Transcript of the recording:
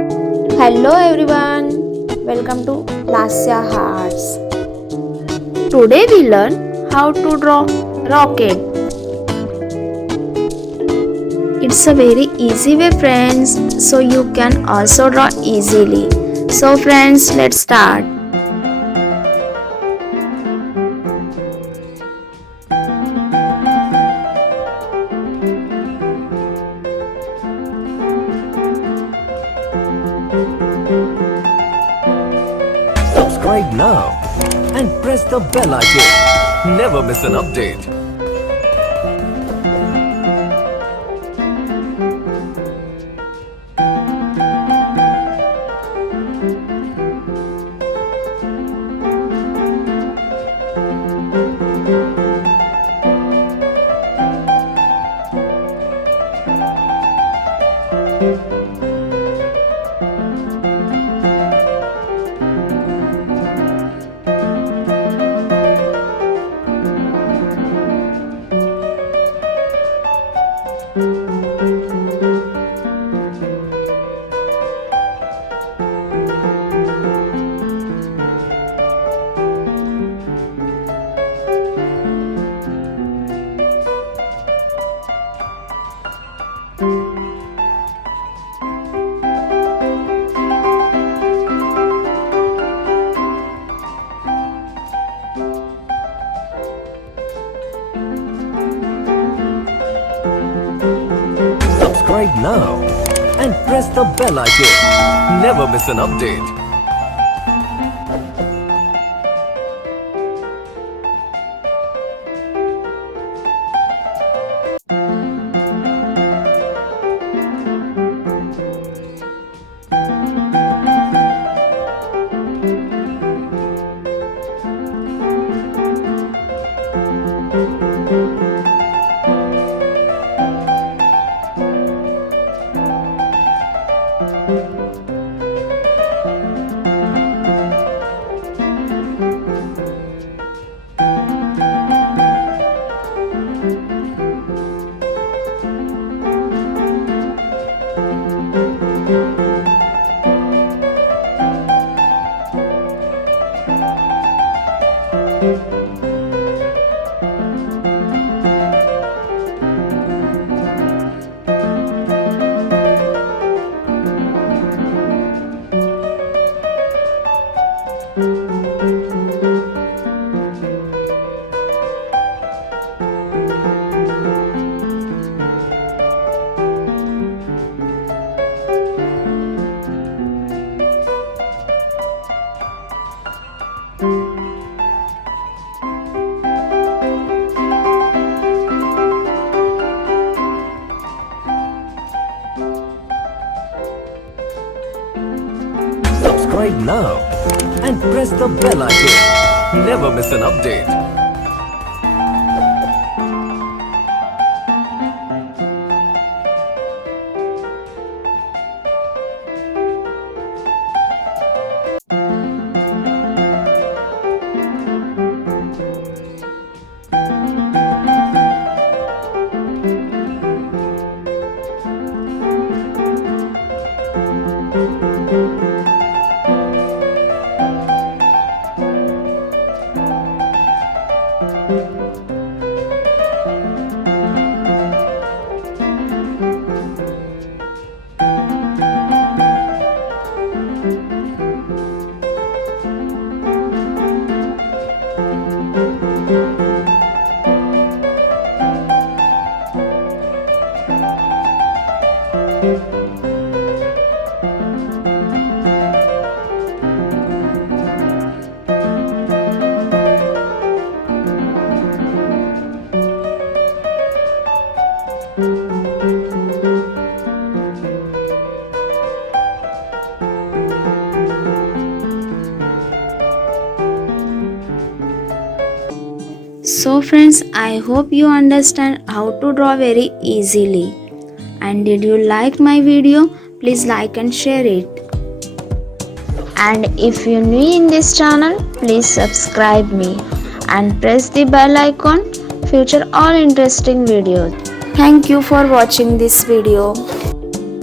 Hello everyone, welcome to Lasyachalmeti. Today we learn how to draw rocket. It's a very easy way friends, so you can also draw easily. So friends, let's start. Subscribe now and press the bell icon. Never miss an update. Subscribe now and press the bell icon. Never miss an update. Subscribe now and press the bell icon. Never miss an update. So friends, I hope you understand how to draw very easily. And did you like my video? Please like and share it. And if you're new in this channel, please subscribe me and press the bell icon future all interesting videos. Thank you for watching this video.